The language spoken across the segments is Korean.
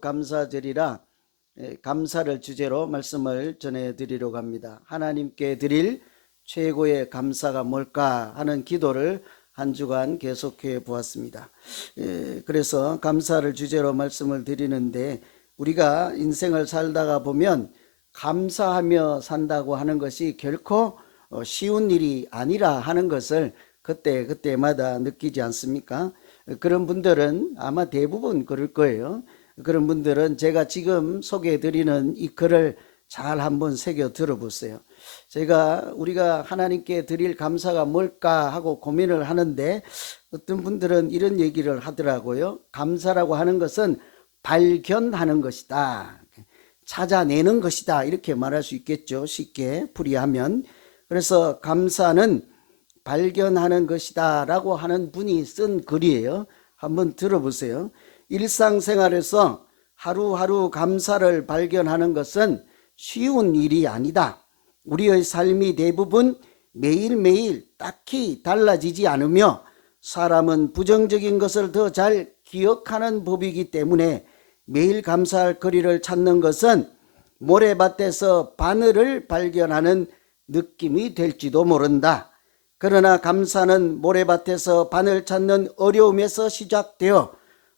감사절이라 감사를 주제로 말씀을 전해드리려고 합니다. 하나님께 드릴 최고의 감사가 뭘까 하는 기도를 한 주간 계속해 보았습니다. 그래서 감사를 주제로 말씀을 드리는데, 우리가 인생을 살다가 보면 감사하며 산다고 하는 것이 결코 쉬운 일이 아니라 하는 것을 그때마다 느끼지 않습니까? 그런 분들은 아마 대부분 그럴 거예요. 그런 분들은 제가 지금 소개해드리는 이 글을 잘 한번 새겨 들어보세요. 우리가 하나님께 드릴 감사가 뭘까 하고 고민을 하는데, 어떤 분들은 이런 얘기를 하더라고요. 감사라고 하는 것은 발견하는 것이다, 찾아내는 것이다, 이렇게 말할 수 있겠죠, 쉽게 풀이하면. 그래서 감사는 발견하는 것이다 라고 하는 분이 쓴 글이에요. 한번 들어보세요. 일상생활에서 하루하루 감사를 발견하는 것은 쉬운 일이 아니다. 우리의 삶이 대부분 매일매일 딱히 달라지지 않으며, 사람은 부정적인 것을 더 잘 기억하는 법이기 때문에 매일 감사할 거리를 찾는 것은 모래밭에서 바늘을 발견하는 느낌이 될지도 모른다. 그러나 감사는 모래밭에서 바늘 찾는 어려움에서 시작되어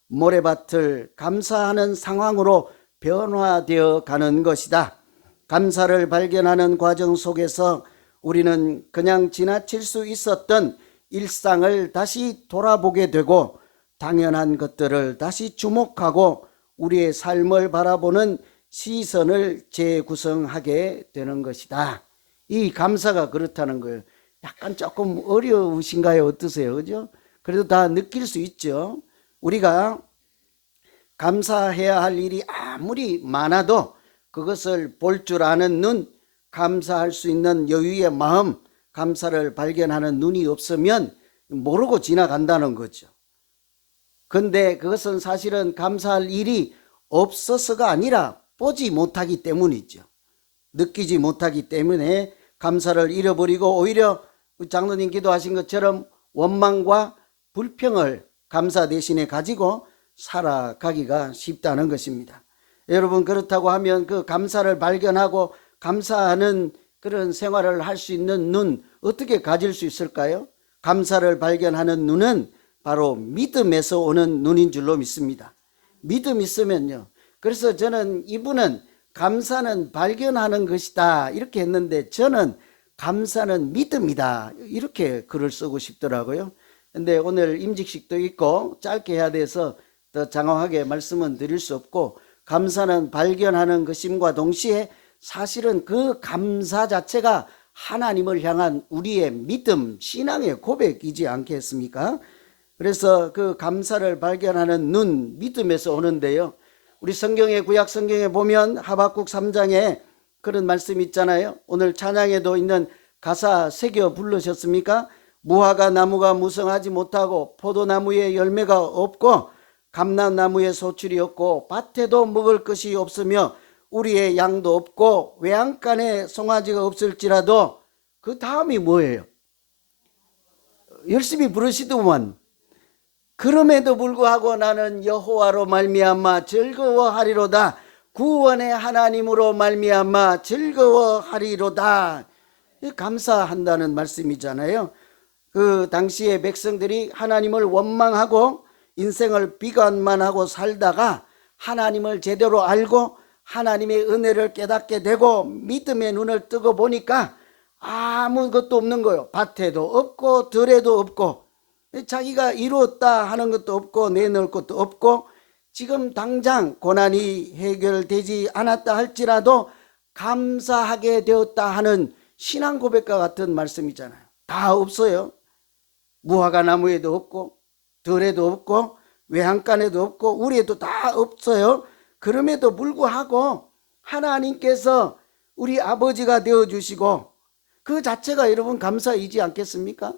모래밭을 감사하는 상황으로 변화되어 가는 것이다. 감사를 발견하는 과정 속에서 우리는 그냥 지나칠 수 있었던 일상을 다시 돌아보게 되고, 당연한 것들을 다시 주목하고 우리의 삶을 바라보는 시선을 재구성하게 되는 것이다. 이 감사가 그렇다는 거예요. 약간 조금 어려우신가요? 어떠세요? 그죠? 그래도 다 느낄 수 있죠. 우리가 감사해야 할 일이 아무리 많아도 그것을 볼 줄 아는 눈, 감사할 수 있는 여유의 마음, 감사를 발견하는 눈이 없으면 모르고 지나간다는 거죠. 근데 그것은 사실은 감사할 일이 없어서가 아니라 보지 못하기 때문이죠. 느끼지 못하기 때문에 감사를 잃어버리고, 오히려 장로님 기도하신 것처럼 원망과 불평을 감사 대신에 가지고 살아가기가 쉽다는 것입니다. 여러분, 그렇다고 하면 그 감사를 발견하고 감사하는 그런 생활을 할 수 있는 눈, 어떻게 가질 수 있을까요? 감사를 발견하는 눈은 바로 믿음에서 오는 눈인 줄로 믿습니다. 믿음 있으면요. 그래서 저는 이분은 감사는 발견하는 것이다 이렇게 했는데, 저는 감사는 믿음이다 이렇게 글을 쓰고 싶더라고요. 근데 오늘 임직식도 있고 짧게 해야 돼서 더 장황하게 말씀은 드릴 수 없고, 감사는 발견하는 것임과 동시에 사실은 그 감사 자체가 하나님을 향한 우리의 믿음, 신앙의 고백이지 않겠습니까? 그래서 그 감사를 발견하는 눈, 믿음에서 오는데요. 우리 성경의, 구약 성경에 보면 하박국 3장에 그런 말씀이 있잖아요. 오늘 찬양에도 있는 가사 새겨 부르셨습니까? 무화과 나무가 무성하지 못하고 포도나무에 열매가 없고 감람나무에 소출이 없고 밭에도 먹을 것이 없으며 우리의 양도 없고 외양간에 송아지가 없을지라도, 그 다음이 뭐예요? 열심히 부르시더만. 그럼에도 불구하고 나는 여호와로 말미암아 즐거워하리로다. 구원의 하나님으로 말미암아 즐거워하리로다. 감사한다는 말씀이잖아요. 그 당시에 백성들이 하나님을 원망하고 인생을 비관만 하고 살다가 하나님을 제대로 알고 하나님의 은혜를 깨닫게 되고 믿음의 눈을 뜨고 보니까 아무것도 없는 거예요. 밭에도 없고 들에도 없고 자기가 이루었다 하는 것도 없고 내놓을 것도 없고, 지금 당장 고난이 해결되지 않았다 할지라도 감사하게 되었다 하는 신앙 고백과 같은 말씀이잖아요. 다 없어요. 무화과 나무에도 없고 들에도 없고 외양간에도 없고 우리에도 다 없어요. 그럼에도 불구하고 하나님께서 우리 아버지가 되어주시고, 그 자체가 여러분 감사이지 않겠습니까?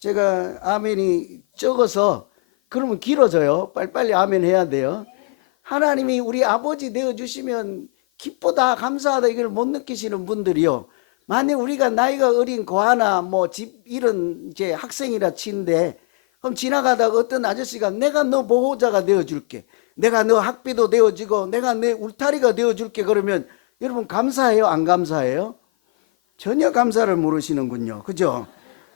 제가 아멘이 적어서 그러면 길어져요. 빨리빨리 아멘 해야 돼요. 하나님이 우리 아버지 되어주시면 기쁘다 감사하다 이걸 못 느끼시는 분들이요, 만약 우리가 나이가 어린 고아나 뭐 집 이런 이제 학생이라 치는데, 그럼 지나가다가 어떤 아저씨가 내가 너 보호자가 되어줄게, 내가 너 학비도 되어주고 내가 내 울타리가 되어줄게. 그러면 여러분 감사해요? 안 감사해요? 전혀 감사를 모르시는군요. 그죠?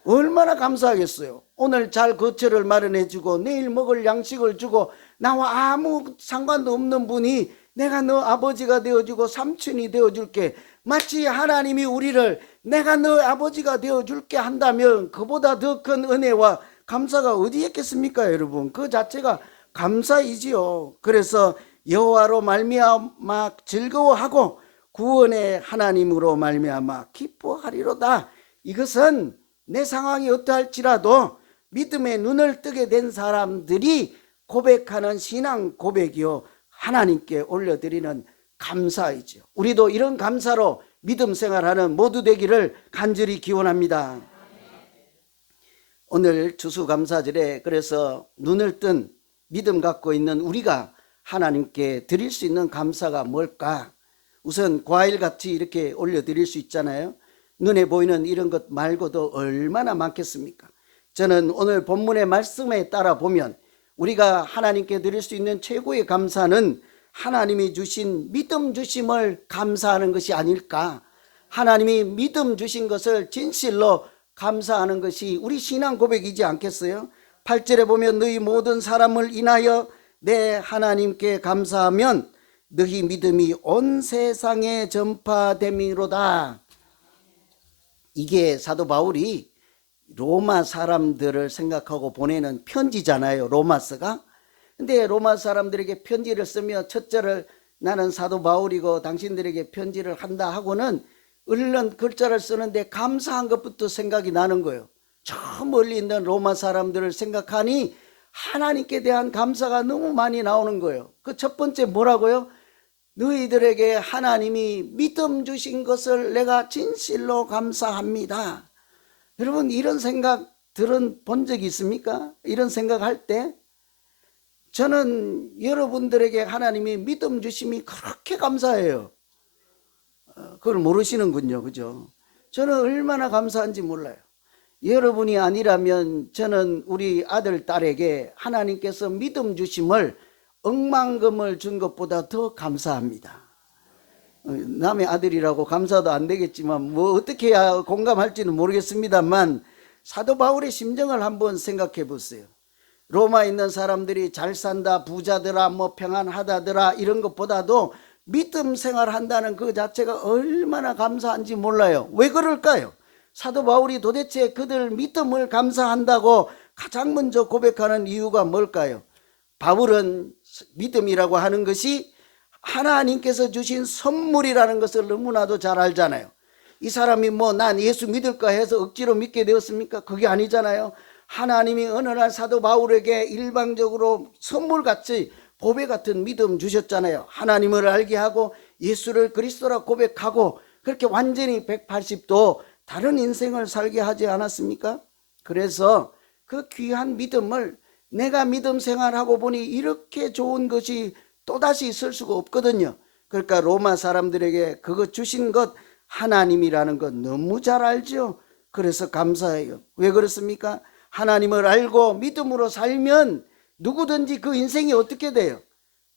얼마나 감사하겠어요. 오늘 잘 거처를 마련해주고 내일 먹을 양식을 주고 나와 아무 상관도 없는 분이 내가 너 아버지가 되어주고 삼촌이 되어줄게. 마치 하나님이 우리를 내가 너 아버지가 되어줄게 한다면 그보다 더 큰 은혜와 감사가 어디 있겠습니까, 여러분? 그 자체가 감사이지요. 그래서 여호와로 말미암아 즐거워하고 구원의 하나님으로 말미암아 기뻐하리로다. 이것은 내 상황이 어떠할지라도 믿음의 눈을 뜨게 된 사람들이 고백하는 신앙 고백이요, 하나님께 올려드리는 감사이죠. 우리도 이런 감사로 믿음 생활하는 모두 되기를 간절히 기원합니다. 오늘 추수감사절에 그래서 눈을 뜬 믿음 갖고 있는 우리가 하나님께 드릴 수 있는 감사가 뭘까? 우선 과일같이 이렇게 올려드릴 수 있잖아요. 눈에 보이는 이런 것 말고도 얼마나 많겠습니까? 저는 오늘 본문의 말씀에 따라 보면 우리가 하나님께 드릴 수 있는 최고의 감사는 하나님이 주신 믿음 주심을 감사하는 것이 아닐까. 하나님이 믿음 주신 것을 진실로 감사하는 것이 우리 신앙 고백이지 않겠어요? 8절에 보면 너희 모든 사람을 인하여 내 하나님께 감사하면 너희 믿음이 온 세상에 전파됨이로다. 이게 사도 바울이 로마 사람들을 생각하고 보내는 편지잖아요, 로마서가. 근데 로마 사람들에게 편지를 쓰며 첫 절을 나는 사도 바울이고 당신들에게 편지를 한다 하고는 얼른 글자를 쓰는데 감사한 것부터 생각이 나는 거예요. 저 멀리 있는 로마 사람들을 생각하니 하나님께 대한 감사가 너무 많이 나오는 거예요. 그 첫 번째 뭐라고요? 너희들에게 하나님이 믿음 주신 것을 내가 진실로 감사합니다. 여러분, 이런 생각 본 적이 있습니까? 이런 생각할 때 저는 여러분들에게 하나님이 믿음 주심이 그렇게 감사해요. 그걸 모르시는군요. 그죠? 저는 얼마나 감사한지 몰라요. 여러분이 아니라면 저는 우리 아들, 딸에게 하나님께서 믿음 주심을 억만금을 준 것보다 더 감사합니다. 남의 아들이라고 감사도 안 되겠지만 뭐 어떻게 해야 공감할지는 모르겠습니다만 사도 바울의 심정을 한번 생각해 보세요. 로마에 있는 사람들이 잘 산다, 부자더라, 뭐 평안하다더라 이런 것보다도 믿음 생활한다는 그 자체가 얼마나 감사한지 몰라요. 왜 그럴까요? 사도 바울이 도대체 그들 믿음을 감사한다고 가장 먼저 고백하는 이유가 뭘까요? 바울은 믿음이라고 하는 것이 하나님께서 주신 선물이라는 것을 너무나도 잘 알잖아요. 이 사람이 뭐 난 예수 믿을까 해서 억지로 믿게 되었습니까? 그게 아니잖아요. 하나님이 어느 날 사도 바울에게 일방적으로 선물같이 보배 같은 믿음 주셨잖아요. 하나님을 알게 하고 예수를 그리스도라 고백하고 그렇게 완전히 180도 다른 인생을 살게 하지 않았습니까? 그래서 그 귀한 믿음을 내가 믿음 생활하고 보니 이렇게 좋은 것이 또다시 있을 수가 없거든요. 그러니까 로마 사람들에게 그거 주신 것 하나님이라는 것 너무 잘 알죠. 그래서 감사해요. 왜 그렇습니까? 하나님을 알고 믿음으로 살면 누구든지 그 인생이 어떻게 돼요?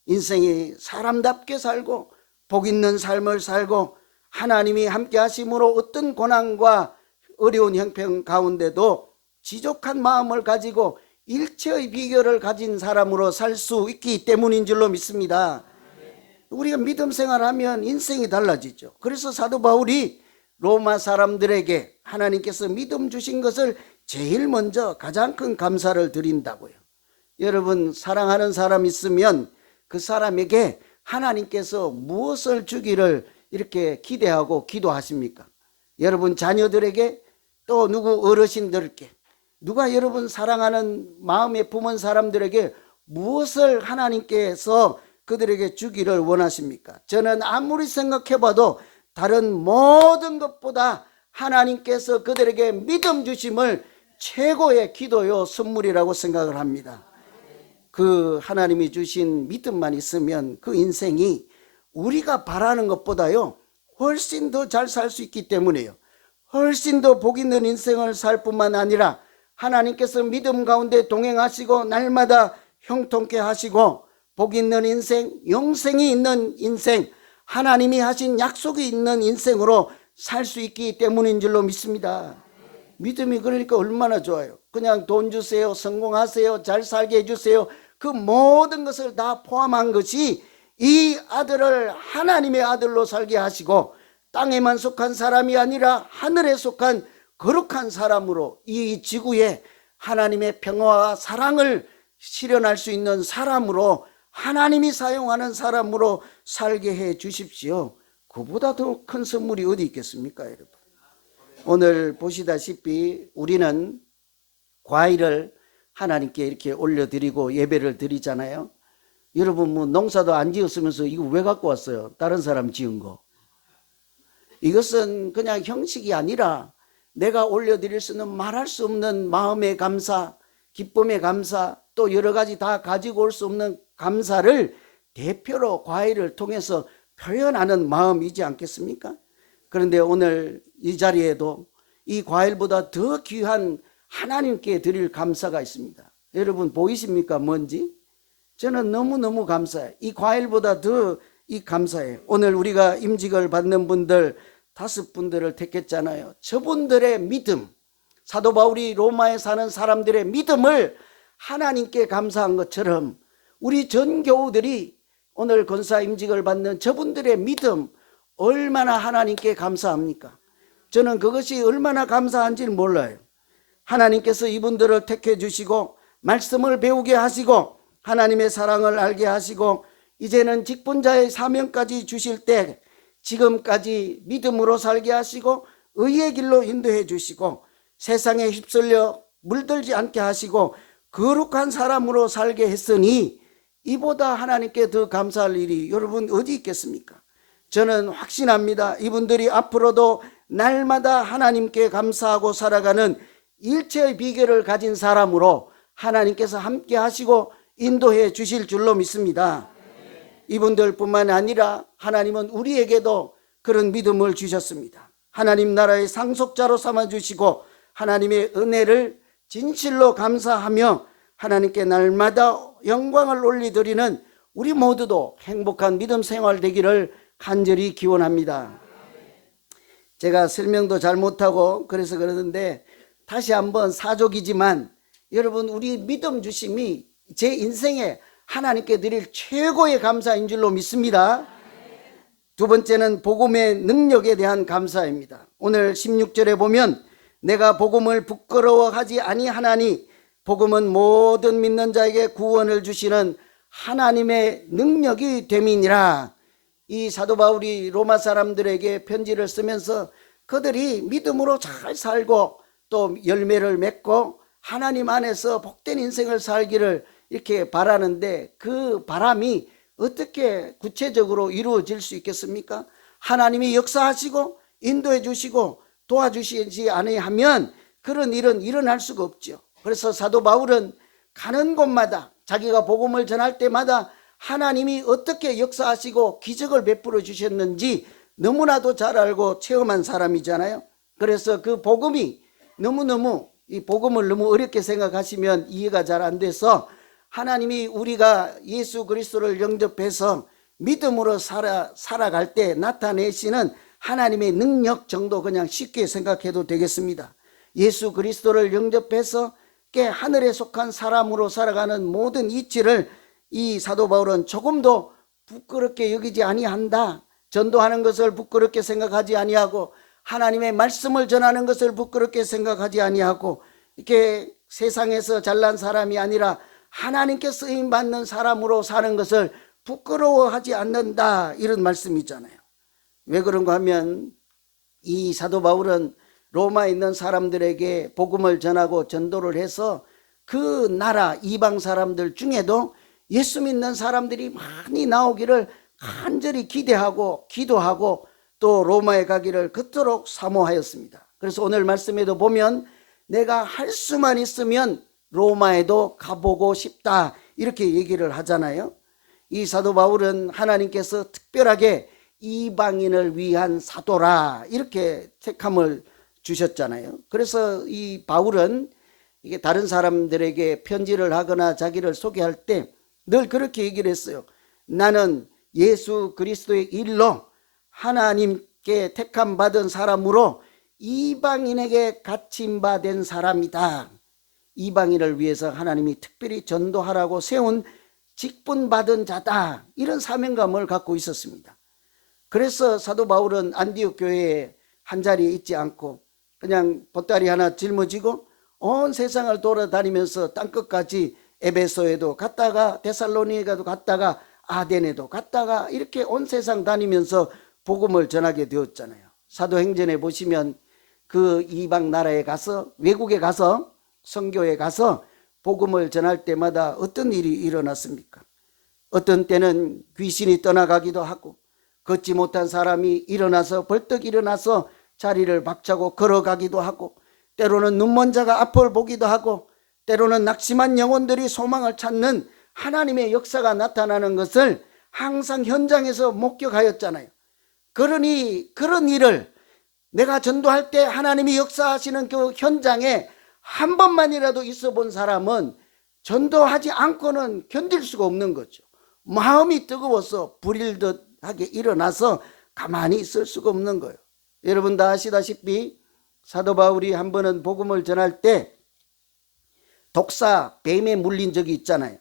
인생이 사람답게 살고 복 있는 삶을 살고 하나님이 함께 하심으로 어떤 고난과 어려운 형편 가운데도 지족한 마음을 가지고 일체의 비결을 가진 사람으로 살 수 있기 때문인 줄로 믿습니다. 우리가 믿음 생활하면 인생이 달라지죠. 그래서 사도 바울이 로마 사람들에게 하나님께서 믿음 주신 것을 제일 먼저 가장 큰 감사를 드린다고요. 여러분, 사랑하는 사람 있으면 그 사람에게 하나님께서 무엇을 주기를 이렇게 기대하고 기도하십니까? 여러분 자녀들에게, 또 누구 어르신들께, 누가 여러분 사랑하는 마음에 품은 사람들에게 무엇을 하나님께서 그들에게 주기를 원하십니까? 저는 아무리 생각해봐도 다른 모든 것보다 하나님께서 그들에게 믿음 주심을 최고의 기도요 선물이라고 생각을 합니다. 그 하나님이 주신 믿음만 있으면 그 인생이 우리가 바라는 것보다요 훨씬 더 잘 살 수 있기 때문에요. 훨씬 더 복 있는 인생을 살 뿐만 아니라 하나님께서 믿음 가운데 동행하시고 날마다 형통케 하시고 복 있는 인생, 영생이 있는 인생, 하나님이 하신 약속이 있는 인생으로 살 수 있기 때문인 줄로 믿습니다. 믿음이 그러니까 얼마나 좋아요. 그냥 돈 주세요, 성공하세요, 잘 살게 해주세요, 그 모든 것을 다 포함한 것이 이 아들을 하나님의 아들로 살게 하시고 땅에만 속한 사람이 아니라 하늘에 속한 거룩한 사람으로 이 지구에 하나님의 평화와 사랑을 실현할 수 있는 사람으로, 하나님이 사용하는 사람으로 살게 해 주십시오. 그보다 더 큰 선물이 어디 있겠습니까, 여러분? 오늘 보시다시피 우리는 과일을 하나님께 이렇게 올려드리고 예배를 드리잖아요. 여러분 뭐 농사도 안 지었으면서 이거 왜 갖고 왔어요? 다른 사람 지은 거. 이것은 그냥 형식이 아니라 내가 올려드릴 수는 말할 수 없는 마음의 감사, 기쁨의 감사, 또 여러 가지 다 가지고 올 수 없는 감사를 대표로 과일을 통해서 표현하는 마음이지 않겠습니까? 그런데 오늘 이 자리에도 이 과일보다 더 귀한 하나님께 드릴 감사가 있습니다. 여러분 보이십니까? 뭔지? 저는 너무너무 감사해요. 이 과일보다 더 이 감사해요. 오늘 우리가 임직을 받는 분들 5분들을 택했잖아요. 저분들의 믿음, 사도 바울이 로마에 사는 사람들의 믿음을 하나님께 감사한 것처럼 우리 전 교우들이 오늘 권사 임직을 받는 저분들의 믿음 얼마나 하나님께 감사합니까? 저는 그것이 얼마나 감사한지를 몰라요. 하나님께서 이분들을 택해 주시고 말씀을 배우게 하시고 하나님의 사랑을 알게 하시고 이제는 직분자의 사명까지 주실 때 지금까지 믿음으로 살게 하시고 의의 길로 인도해 주시고 세상에 휩쓸려 물들지 않게 하시고 거룩한 사람으로 살게 했으니 이보다 하나님께 더 감사할 일이 여러분 어디 있겠습니까? 저는 확신합니다. 이분들이 앞으로도 날마다 하나님께 감사하고 살아가는 일체의 비결을 가진 사람으로 하나님께서 함께 하시고 인도해 주실 줄로 믿습니다. 이분들뿐만 아니라 하나님은 우리에게도 그런 믿음을 주셨습니다. 하나님 나라의 상속자로 삼아주시고 하나님의 은혜를 진실로 감사하며 하나님께 날마다 영광을 올리드리는 우리 모두도 행복한 믿음 생활 되기를 간절히 기원합니다. 제가 설명도 잘 못하고 그래서 그러는데 다시 한번 사족이지만 여러분 우리 믿음 주심이 제 인생에 하나님께 드릴 최고의 감사인 줄로 믿습니다. 두 번째는 복음의 능력에 대한 감사입니다. 오늘 16절에 보면 내가 복음을 부끄러워하지 아니하나니 복음은 모든 믿는 자에게 구원을 주시는 하나님의 능력이 됨이니라. 이 사도 바울이 로마 사람들에게 편지를 쓰면서 그들이 믿음으로 잘 살고 또 열매를 맺고 하나님 안에서 복된 인생을 살기를 이렇게 바라는데 그 바람이 어떻게 구체적으로 이루어질 수 있겠습니까? 하나님이 역사하시고 인도해 주시고 도와주시지 아니하면 그런 일은 일어날 수가 없죠. 그래서 사도 바울은 가는 곳마다 자기가 복음을 전할 때마다 하나님이 어떻게 역사하시고 기적을 베풀어 주셨는지 너무나도 잘 알고 체험한 사람이잖아요. 그래서 그 복음이 너무너무 이 복음을 너무 어렵게 생각하시면 이해가 잘 안 돼서 하나님이 우리가 예수 그리스도를 영접해서 믿음으로 살아갈 때 나타내시는 하나님의 능력 정도 그냥 쉽게 생각해도 되겠습니다. 예수 그리스도를 영접해서 하늘에 속한 사람으로 살아가는 모든 이치를 이 사도 바울은 조금도 부끄럽게 여기지 아니한다. 전도하는 것을 부끄럽게 생각하지 아니하고 하나님의 말씀을 전하는 것을 부끄럽게 생각하지 아니하고 이렇게 세상에서 잘난 사람이 아니라 하나님께 쓰임받는 사람으로 사는 것을 부끄러워하지 않는다, 이런 말씀이잖아요. 왜 그런가 하면 이 사도 바울은 로마에 있는 사람들에게 복음을 전하고 전도를 해서 그 나라 이방 사람들 중에도 예수 믿는 사람들이 많이 나오기를 간절히 기대하고 기도하고 또 로마에 가기를 그토록 사모하였습니다. 그래서 오늘 말씀에도 보면 내가 할 수만 있으면 로마에도 가보고 싶다, 이렇게 얘기를 하잖아요. 이 사도 바울은 하나님께서 특별하게 이방인을 위한 사도라 이렇게 택함을 주셨잖아요. 그래서 이 바울은 이게 다른 사람들에게 편지를 하거나 자기를 소개할 때 늘 그렇게 얘기를 했어요. 나는 예수 그리스도의 일로 하나님께 택함 받은 사람으로 이방인에게 갇힌 바 된 사람이다. 이방인을 위해서 하나님이 특별히 전도하라고 세운 직분 받은 자다. 이런 사명감을 갖고 있었습니다. 그래서 사도 바울은 안디옥 교회에 한 자리에 있지 않고 그냥 보따리 하나 짊어지고 온 세상을 돌아다니면서 땅끝까지 에베소에도 갔다가 데살로니가도 갔다가 아덴에도 갔다가 이렇게 온 세상 다니면서 복음을 전하게 되었잖아요. 사도행전에 보시면 그 이방 나라에 가서 외국에 가서 선교에 가서 복음을 전할 때마다 어떤 일이 일어났습니까? 어떤 때는 귀신이 떠나가기도 하고 걷지 못한 사람이 일어나서 벌떡 일어나서 자리를 박차고 걸어가기도 하고 때로는 눈먼 자가 앞을 보기도 하고 때로는 낙심한 영혼들이 소망을 찾는 하나님의 역사가 나타나는 것을 항상 현장에서 목격하였잖아요. 그러니 그런 일을 내가 전도할 때 하나님이 역사하시는 그 현장에 한 번만이라도 있어 본 사람은 전도하지 않고는 견딜 수가 없는 거죠. 마음이 뜨거워서 불일듯하게 일어나서 가만히 있을 수가 없는 거예요. 여러분 다 아시다시피 사도 바울이 한 번은 복음을 전할 때 독사 뱀에 물린 적이 있잖아요.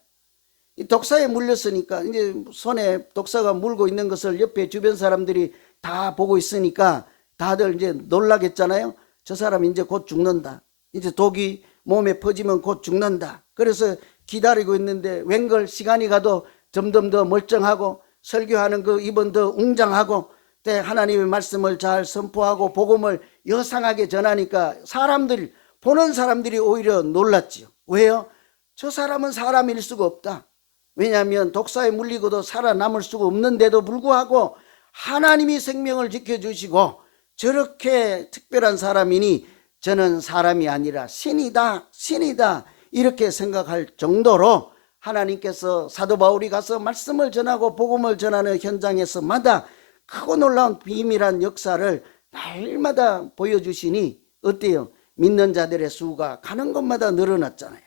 이 독사에 물렸으니까 이제 손에 독사가 물고 있는 것을 옆에 주변 사람들이 다 보고 있으니까 다들 이제 놀라겠잖아요. 저 사람 이제 곧 죽는다. 이제 독이 몸에 퍼지면 곧 죽는다. 그래서 기다리고 있는데 웬걸 시간이 가도 점점 더 멀쩡하고 설교하는 그 입은 더 웅장하고 하나님의 말씀을 잘 선포하고 복음을 여상하게 전하니까 사람들 보는 사람들이 오히려 놀랐지요. 왜요? 저 사람은 사람일 수가 없다. 왜냐하면 독사에 물리고도 살아남을 수가 없는데도 불구하고 하나님이 생명을 지켜주시고 저렇게 특별한 사람이니 저는 사람이 아니라 신이다 이렇게 생각할 정도로 하나님께서 사도 바울이 가서 말씀을 전하고 복음을 전하는 현장에서마다 크고 놀라운 비밀한 역사를 날마다 보여주시니 어때요? 믿는 자들의 수가 가는 곳마다 늘어났잖아요.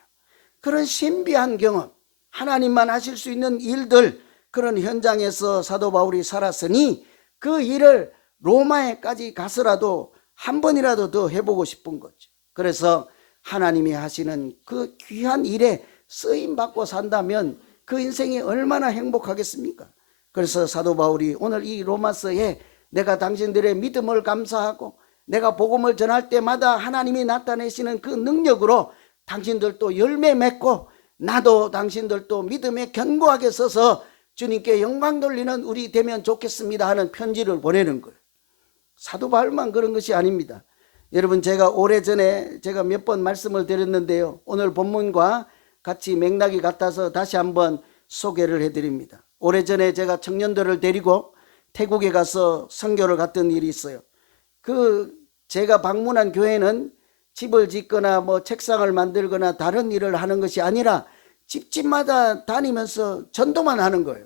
그런 신비한 경험, 하나님만 하실 수 있는 일들, 그런 현장에서 사도 바울이 살았으니 그 일을 로마에까지 가서라도 한 번이라도 더 해보고 싶은 거죠. 그래서 하나님이 하시는 그 귀한 일에 쓰임받고 산다면 그 인생이 얼마나 행복하겠습니까? 그래서 사도 바울이 오늘 이 로마서에 내가 당신들의 믿음을 감사하고 내가 복음을 전할 때마다 하나님이 나타내시는 그 능력으로 당신들도 열매 맺고 나도 당신들도 믿음에 견고하게 서서 주님께 영광 돌리는 우리 되면 좋겠습니다 하는 편지를 보내는 거예요. 사도 바울만 그런 것이 아닙니다. 여러분 제가 오래전에 제가 몇 번 말씀을 드렸는데요. 오늘 본문과 같이 맥락이 같아서 다시 한번 소개를 해드립니다. 오래전에 제가 청년들을 데리고 태국에 가서 선교를 갔던 일이 있어요. 제가 방문한 교회는 집을 짓거나 뭐 책상을 만들거나 다른 일을 하는 것이 아니라 집집마다 다니면서 전도만 하는 거예요.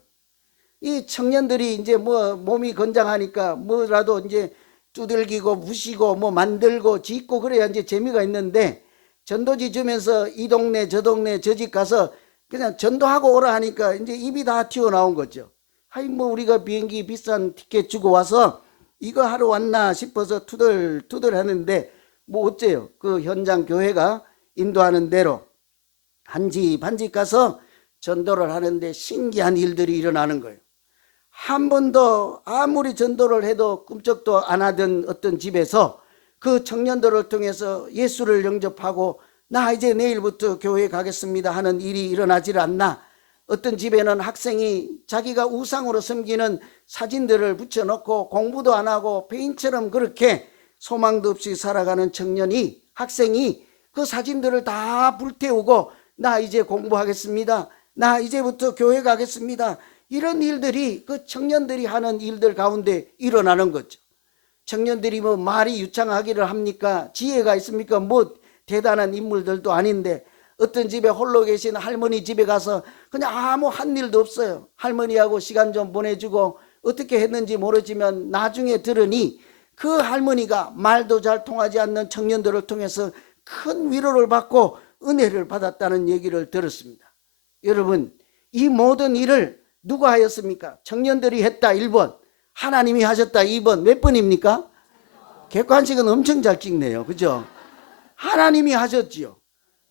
이 청년들이 이제 뭐 몸이 건장하니까 뭐라도 이제 두들기고 부시고 뭐 만들고 짓고 그래야 이제 재미가 있는데 전도지 주면서 이 동네 저 동네 저 집 가서 그냥 전도하고 오라 하니까 이제 입이 다 튀어나온 거죠. 아이 뭐 우리가 비행기 비싼 티켓 주고 와서 이거 하러 왔나 싶어서 투덜투덜 하는데 뭐 어째요? 그 현장 교회가 인도하는 대로 한 집 한 집 가서 전도를 하는데 신기한 일들이 일어나는 거예요. 한 번도 아무리 전도를 해도 꿈쩍도 안 하던 어떤 집에서 그 청년들을 통해서 예수를 영접하고 나 이제 내일부터 교회 가겠습니다 하는 일이 일어나질 않나. 어떤 집에는 학생이 자기가 우상으로 섬기는 사진들을 붙여놓고 공부도 안 하고 페인처럼 그렇게 소망도 없이 살아가는 학생이 그 사진들을 다 불태우고 나 이제 공부하겠습니다. 나 이제부터 교회 가겠습니다. 이런 일들이 그 청년들이 하는 일들 가운데 일어나는 거죠. 청년들이 뭐 말이 유창하기를 합니까? 지혜가 있습니까? 뭐 대단한 인물들도 아닌데 어떤 집에 홀로 계신 할머니 집에 가서 그냥 아무 한 일도 없어요. 할머니하고 시간 좀 보내주고 어떻게 했는지 모르지만 나중에 들으니 그 할머니가 말도 잘 통하지 않는 청년들을 통해서 큰 위로를 받고 은혜를 받았다는 얘기를 들었습니다. 여러분 이 모든 일을 누가 하였습니까? 청년들이 했다 1번, 하나님이 하셨다 2번. 몇 번입니까? 객관식은 엄청 잘 찍네요. 그죠? 하나님이 하셨지요.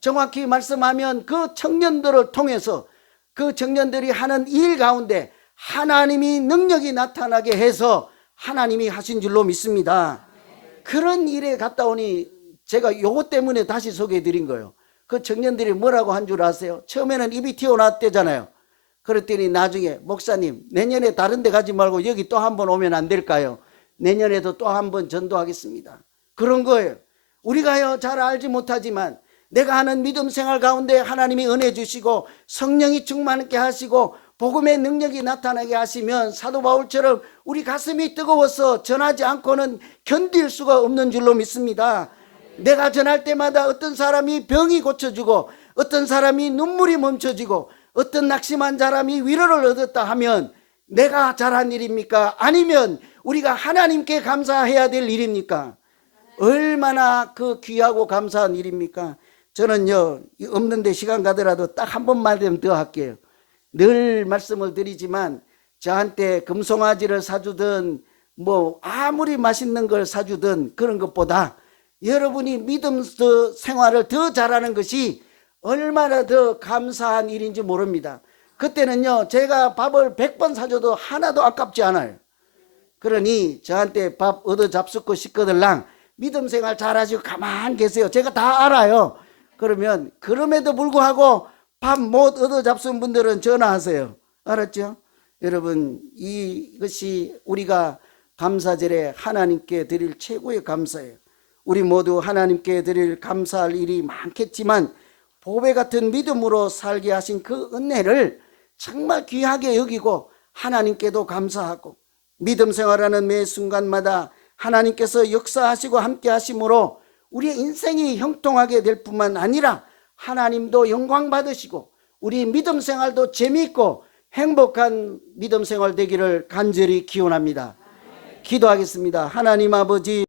정확히 말씀하면 그 청년들을 통해서 그 청년들이 하는 일 가운데 하나님이 능력이 나타나게 해서 하나님이 하신 줄로 믿습니다. 그런 일에 갔다 오니 제가 요것 때문에 다시 소개해 드린 거예요. 그 청년들이 뭐라고 한 줄 아세요? 처음에는 입이 튀어나왔대잖아요. 그랬더니 나중에 목사님 내년에 다른 데 가지 말고 여기 또 한 번 오면 안 될까요? 내년에도 또 한 번 전도하겠습니다. 그런 거예요. 우리가요 잘 알지 못하지만 내가 하는 믿음 생활 가운데 하나님이 은혜 주시고 성령이 충만하게 하시고 복음의 능력이 나타나게 하시면 사도 바울처럼 우리 가슴이 뜨거워서 전하지 않고는 견딜 수가 없는 줄로 믿습니다. 내가 전할 때마다 어떤 사람이 병이 고쳐지고 어떤 사람이 눈물이 멈춰지고 어떤 낙심한 사람이 위로를 얻었다 하면 내가 잘한 일입니까? 아니면 우리가 하나님께 감사해야 될 일입니까? 얼마나 그 귀하고 감사한 일입니까? 저는요 없는데 시간 가더라도 딱 한 번만 더 할게요. 늘 말씀을 드리지만 저한테 금송아지를 사주든 뭐 아무리 맛있는 걸 사주든 그런 것보다 여러분이 믿음 생활을 더 잘하는 것이 얼마나 더 감사한 일인지 모릅니다. 그때는요 제가 밥을 100번 사줘도 하나도 아깝지 않아요. 그러니 저한테 밥 얻어 잡숫고 싶거들랑 믿음 생활 잘하시고 가만 계세요. 제가 다 알아요. 그러면 그럼에도 불구하고 밥 못 얻어 잡순 분들은 전화하세요. 알았죠? 여러분 이것이 우리가 감사절에 하나님께 드릴 최고의 감사예요. 우리 모두 하나님께 드릴 감사할 일이 많겠지만 보배 같은 믿음으로 살게 하신 그 은혜를 정말 귀하게 여기고 하나님께도 감사하고 믿음 생활하는 매 순간마다 하나님께서 역사하시고 함께 하심으로 우리의 인생이 형통하게 될 뿐만 아니라 하나님도 영광 받으시고 우리 믿음 생활도 재미있고 행복한 믿음 생활 되기를 간절히 기원합니다. 기도하겠습니다. 하나님 아버지